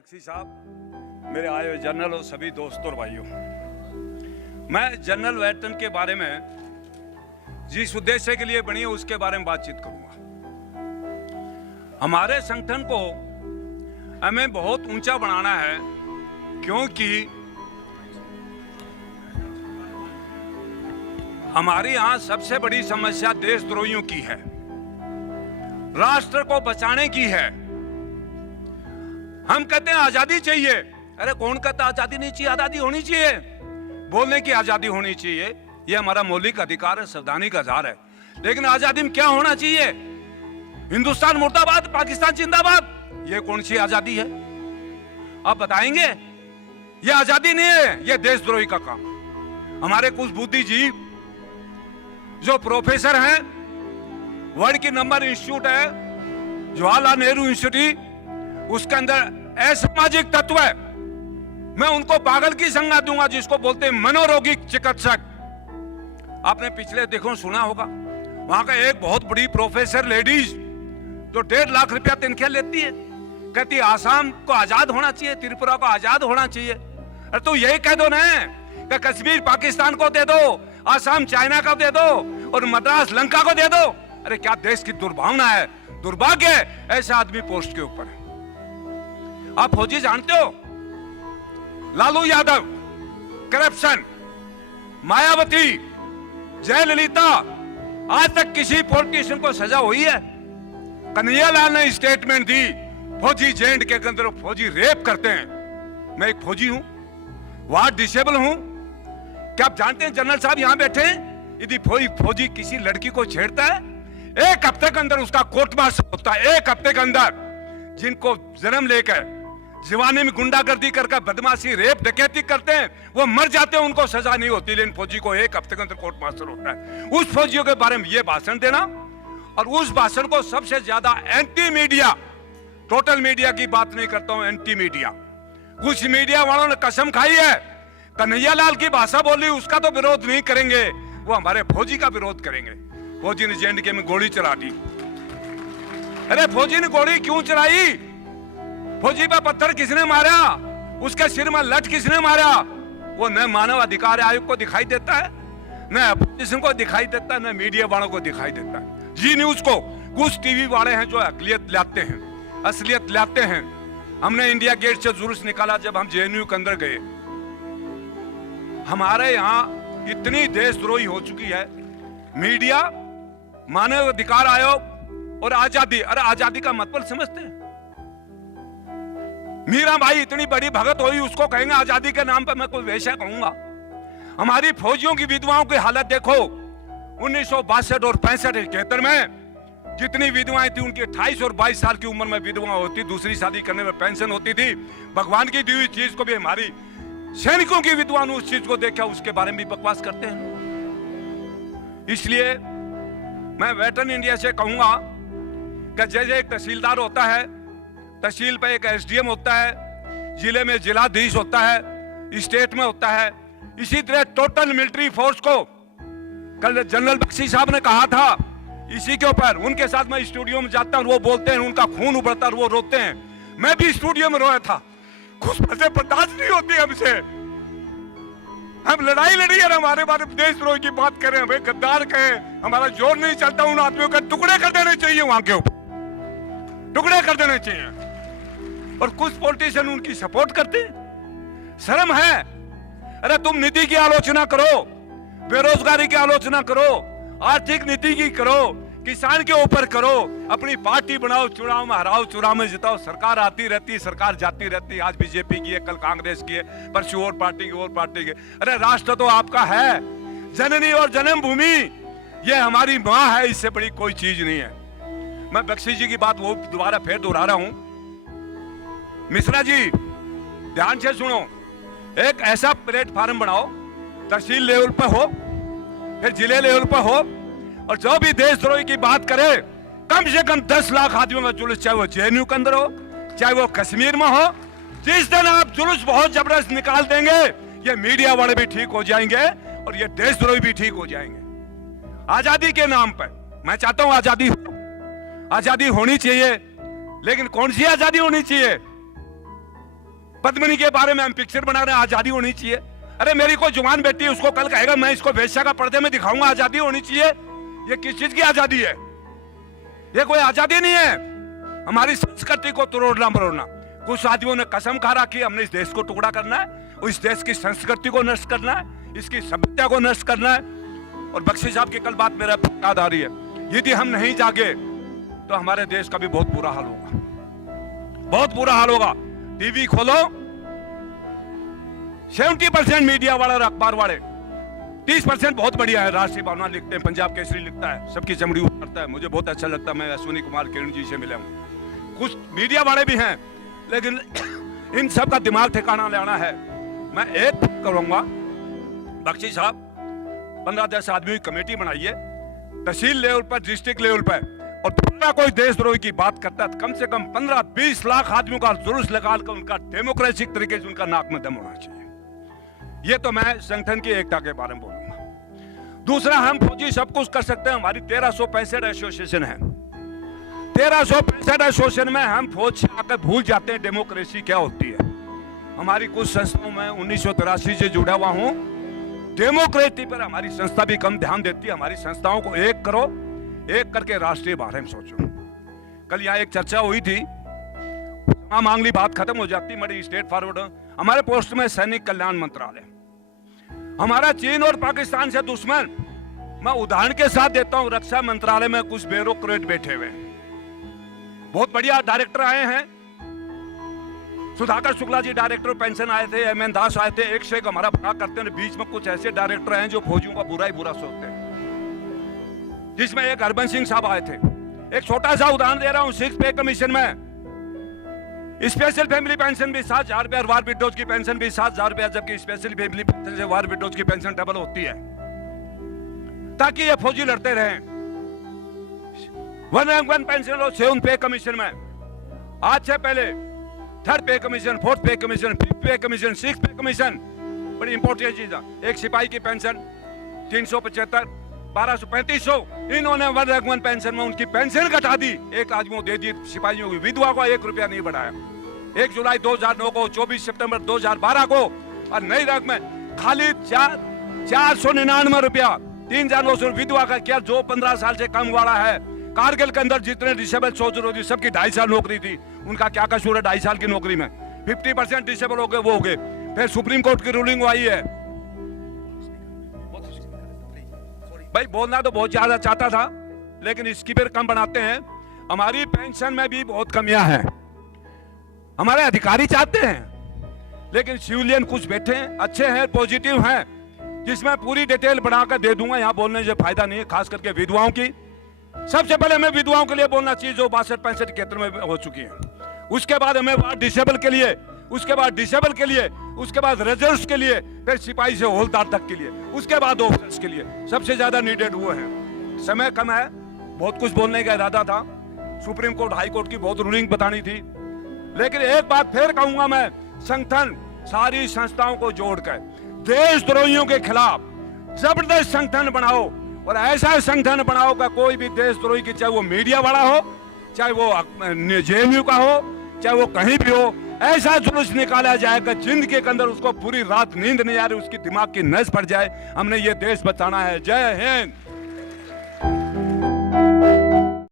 बख्शी साहब, मेरे आए हुए जनरल और सभी दोस्तों और भाइयों, मैं जनरल वेतन के बारे में जिस उद्देश्य के लिए बनी है उसके बारे में बातचीत करूंगा। हमारे संगठन को हमें बहुत ऊंचा बनाना है, क्योंकि हमारे यहां सबसे बड़ी समस्या देशद्रोहियों की है, राष्ट्र को बचाने की है। हम कहते हैं आजादी चाहिए। अरे कौन कहता आजादी नहीं चाहिए? आजादी होनी चाहिए, बोलने की आजादी होनी चाहिए, ये हमारा मौलिक अधिकार है, संवैधानिक अधिकार है। लेकिन आजादी में क्या होना चाहिए? हिंदुस्तान मुर्दाबाद, पाकिस्तान जिंदाबाद, ये कौन सी आजादी है? आप बताएंगे? ये आजादी नहीं है, ये देशद्रोही का काम। हमारे कुछ बुद्धिजीवी जो प्रोफेसर हैं, वर्ल्ड की नंबर इंस्टीट्यूट है जवाहरलाल नेहरू इंस्टीट्यूट, उसके अंदर असामाजिक तत्व है, मैं उनको पागल की संज्ञा दूंगा, जिसको बोलते हैं मनोरोगी चिकित्सक। आपने पिछले देखो सुना होगा, वहां का एक बहुत बड़ी प्रोफेसर लेडीज जो 1.5 लाख रुपया तनख्वाह लेती है, कहती है आसाम को आजाद होना चाहिए, त्रिपुरा को आजाद होना चाहिए। अरे तो यही कह दो ना कि कश्मीर पाकिस्तान को दे दो, आसाम चाइना को दे दो और मद्रास लंका को दे दो। अरे क्या देश की दुर्भावना है, दुर्भाग्य है ऐसे आदमी पोस्ट के ऊपर। आप फौजी जानते हो, लालू यादव, करप्शन, मायावती, जयललिता, आज तक किसी पॉलिटिशियन को सजा हुई है? कन्हैयालाल ने स्टेटमेंट दी, फौजी जेंट के अंदर फौजी रेप करते हैं। मैं एक फौजी हूं, वार्ड डिसेबल हूं। क्या आप जानते हैं जनरल साहब यहां बैठे हैं, यदि फौजी किसी लड़की को छेड़ता है, 1 हफ्ते के अंदर उसका कोर्ट मार्शल होता है। 1 हफ्ते के अंदर जिनको जन्म लेकर जवानी में गुंडागर्दी करके बदमाशी, रेप, डकैती करते हैं, वो मर जाते हैं, उनको सजा नहीं होती। लेकिन फौजी को 1 हफ्ते के अंदर कोर्ट मार्शल होता है। उस फौजियों के बारे में ये भाषण देना, और उस भाषण को सबसे ज्यादा एंटी मीडिया, टोटल मीडिया की बात नहीं करता हूं, एंटी मीडिया, कुछ मीडिया वालों ने कसम खाई है, कन्हैयालाल की भाषा बोली उसका तो विरोध नहीं करेंगे, वो हमारे फौजी का विरोध करेंगे। फौजी ने जेएनके में गोली चला दी। अरे फौजी ने गोली क्यों चलाई? फौजी पर पत्थर किसने मारा? उसके सिर में लठ किसने मारा? वो न मानव अधिकार आयोग को दिखाई देता है, न अपोजिशन को दिखाई देता है, न मीडिया वालों को दिखाई देता है। जी न्यूज को कुछ टीवी वाले हैं जो अकलियत लाते हैं, असलियत लाते हैं। हमने इंडिया गेट से जुलूस निकाला जब हम जेएनयू के अंदर गए। हमारे यहां इतनी देशद्रोही हो चुकी है, मीडिया, मानव अधिकार आयोग और आजादी। अरे आजादी का मतलब समझते हैं? मीरा भाई इतनी बड़ी भगत हुई, उसको कहेंगे आजादी के नाम पर? मैं कोई वैसा कहूंगा? हमारी फौजियों की विधवाओं की हालत देखो, 1962 और 65-71 में जितनी विधवाएं थी, उनकी 28 और 22 साल की उम्र में विधवा होती, दूसरी शादी करने में पेंशन होती थी। भगवान की दी हुई चीज को भी हमारी सैनिकों की विधवा ने उस चीज को देखा, उसके बारे में भी बकवास करते हैं। इसलिए मैं वेटरन इंडिया से कहूंगा कि जैसे एक तहसीलदार होता है, तहसील पे एक एसडीएम होता है, जिले में जिलाधीश होता है, स्टेट में होता है, इसी तरह टोटल मिलिट्री फोर्स को कल जनरल बख्शी साहब ने कहा था इसी के ऊपर। उनके साथ मैं स्टूडियो में जाता हूं, वो बोलते हैं, उनका खून उबलता है, वो रोते हैं। मैं भी स्टूडियो में रोया था, कुछ बातें बर्दाश्त नहीं होती हमसे। हम लड़ाई लड़ी है, हमारे बारे में देशद्रोह की बात करें, हमें गद्दार कहें, हमारा जोर नहीं चलता। उन आदमियों के टुकड़े कर देने चाहिए, वहां के ऊपर टुकड़े कर देने चाहिए। और कुछ पॉलिटिशियन उनकी सपोर्ट करते हैं, शर्म है। अरे तुम नीति की आलोचना करो, बेरोजगारी की आलोचना करो, आर्थिक नीति की करो, किसान के ऊपर करो, अपनी पार्टी बनाओ, चुनाव में हराओ, चुनाव में जिताओ। सरकार आती रहती, सरकार जाती रहती, आज बीजेपी की है, कल कांग्रेस की है, परसों और पार्टी की, और पार्टी की। अरे राष्ट्र तो आपका है, जननी और जन्मभूमि ये हमारी मां है, इससे बड़ी कोई चीज नहीं है। मैं बख्शी जी की बात वो दोबारा फिर दोहरा रहा हूं। मिश्रा जी ध्यान से सुनो, एक ऐसा प्लेटफार्म बनाओ, तहसील लेवल पर हो, फिर जिले लेवल पर हो, और जो भी देशद्रोही की बात करे, कम से कम 10 लाख आदमियों का जुलूस, चाहे वो जेएनयू के अंदर हो, चाहे वो कश्मीर में हो। जिस दिन आप जुलूस बहुत जबरदस्त निकाल देंगे, ये मीडिया वाले भी ठीक हो जाएंगे और ये देशद्रोही भी ठीक हो जाएंगे। आजादी के नाम पर मैं चाहता हूं आजादी हो, आजादी होनी चाहिए, लेकिन कौन सी आजादी होनी चाहिए? पद्मिनी के बारे में हम पिक्चर बना रहे हैं, आजादी होनी चाहिए। अरे मेरी कोई जुबान बेटी है, उसको कल कहेगा मैं इसको वेश्या का पर्दे में दिखाऊंगा, आजादी होनी चाहिए। ये किस चीज की आजादी है? ये कोई आजादी नहीं है। हमारी संस्कृति को तोड़ना मरोड़ना। कुछ आदमियों ने कसम खा रखी, हमने इस देश को टुकड़ा करना है, इस देश की संस्कृति को नष्ट करना है, इसकी सभ्यता को नष्ट करना है। और बख्शी साहब की कल बात मेरा याद आ रही है, यदि हम नहीं जागे तो हमारे देश का भी बहुत बुरा हाल होगा, बहुत बुरा हाल होगा। टीवी खोलो, 70% मीडिया वाले और अखबार वाले, 30% बहुत बढ़िया है, राष्ट्रीय भावना लिखते हैं, पंजाब केसरी लिखता है, सबकी चमड़ी उतारता है, मुझे बहुत अच्छा लगता है। मैं अश्विनी कुमार किरण जी से मिला हूं, कुछ मीडिया वाले भी हैं, लेकिन इन सब का दिमाग ठिकाना लाना है। मैं एक करूंगा, बख्शी साहब 15-10 आदमी की कमेटी बनाइए, तहसील लेवल पर, डिस्ट्रिक्ट लेवल पर, और दूसरा कोई देशद्रोही की बात करता है, कम से कम 15-20 लाख आदमियों का जुलूस निकाल कर उनका डेमोक्रेटिक तरीके से उनका नाक में दम होना चाहिए। ये तो मैं संगठन की एकता के बारे में बोलूंगा। दूसरा, हम फौजी सब कुछ कर सकते हैं, हमारी 1365 एसोसिएशन है, 1365 एसोसिएशन में हम फौज से आकर भूल जाते हैं डेमोक्रेसी क्या होती है। हमारी कुछ संस्थाओं में 1983 से जुड़ा हुआ हूं, डेमोक्रेसी पर हमारी संस्था भी कम ध्यान देती है। हमारी संस्थाओं को एक करो, एक करके राष्ट्रीय बारे में सोचो। कल यहाँ एक चर्चा हुई थी, मांगली बात खत्म हो जाती, बड़ी स्टेट फॉरवर्ड। हमारे पोस्ट में सैनिक कल्याण मंत्रालय, हमारा चीन और पाकिस्तान से दुश्मन। मैं उदाहरण के साथ देता हूं, रक्षा मंत्रालय में कुछ ब्यूरोक्रेट बैठे हुए, बहुत बढ़िया डायरेक्टर आए हैं, सुधाकर शुक्ला जी डायरेक्टर पेंशन आए थे, एम एन दास आए थे, एक से एक हमारा भला करते हैं। बीच में कुछ ऐसे डायरेक्टर हैं जो फौजियों का बुरा ही बुरा सोचते हैं, जिसमें एक हरबंस सिंह साहब आए थे। एक छोटा सा उदाहरण दे रहा हूं, 6 पे कमीशन में स्पेशल फैमिली पेंशन भी 7,000 रुपया, वार विडोज की पेंशन भी 7,000 रुपया, जबकि स्पेशल फैमिली पेंशन से वार विडोज की पेंशन डबल होती है, ताकि ये फौजी लड़ते रहें। 1 रैंक 1 पेंशन और 7 पे कमीशन में, आज से पहले 3rd पे कमीशन, 4th पे कमीशन, 5th पे कमीशन, 6th पे कमीशन, बड़ी इंपॉर्टेंट चीज है। एक सिपाही की पेंशन 375, 1200, 3500, इन्होंने 1 रैंक 1 पेंशन में उनकी पेंशन घटा दी, एक आदमी को दे दी, सिपाहियों की विधवा को 1 रुपया नहीं बढ़ाया। 1 जुलाई 2009 को, 24 सितंबर 2012 को, और नई रैंक में खाली 499 रुपया, 3 जनवरी विधवा का क्या, जो 15 साल से कम वाला है। कारगिल के अंदर जितने डिसेबल सोल्जर होती, सबकी 2.5 साल नौकरी थी, उनका क्या कसूर है 2.5 साल की नौकरी में? 50% डिसेबल हो गए, वो हो गए। फिर सुप्रीम कोर्ट की रूलिंग आई है, भाई बोलना तो बहुत ज्यादा चाहता था, लेकिन इसकी फिर कम बनाते हैं। हमारी पेंशन में भी बहुत कमियां हैं, हमारे अधिकारी चाहते हैं, लेकिन सिविलियन कुछ बैठे हैं, अच्छे हैं, पॉजिटिव हैं, जिसमें पूरी डिटेल बनाकर दे दूंगा, यहाँ बोलने से फायदा नहीं है, खास करके विधवाओं की। सबसे पहले हमें विधवाओं के लिए बोलना चाहिए, जो 62, 65, 71 में हो चुकी है। उसके बाद हमें डिसेबल के लिए, उसके बाद डिसेबल के लिए, उसके बाद रिजर्व्स के लिए, फिर सिपाही से हवलदार तक के लिए, उसके बाद ऑफिसर्स के लिए सबसे ज्यादा नीडेड वो है। समय कम है, बहुत कुछ बोलने का इरादा था, सुप्रीम कोर्ट, हाई कोर्ट की बहुत रूलिंग बतानी थी, लेकिन एक बात फिर कहूंगा मैं, संगठन सारी संस्थाओं को जोड़कर देशद्रोहियों के खिलाफ जबरदस्त संगठन बनाओ, और ऐसा संगठन बनाओ का कोई भी देशद्रोही की, चाहे वो मीडिया वाला हो, चाहे वो जेएनयू का हो, चाहे वो कहीं भी हो, ऐसा जुलूस निकाला जाएगा जिंदगी के अंदर उसको पूरी रात नींद नहीं आ रही, उसकी दिमाग की नस पड़ जाए। हमने ये देश बचाना है। जय हिंद।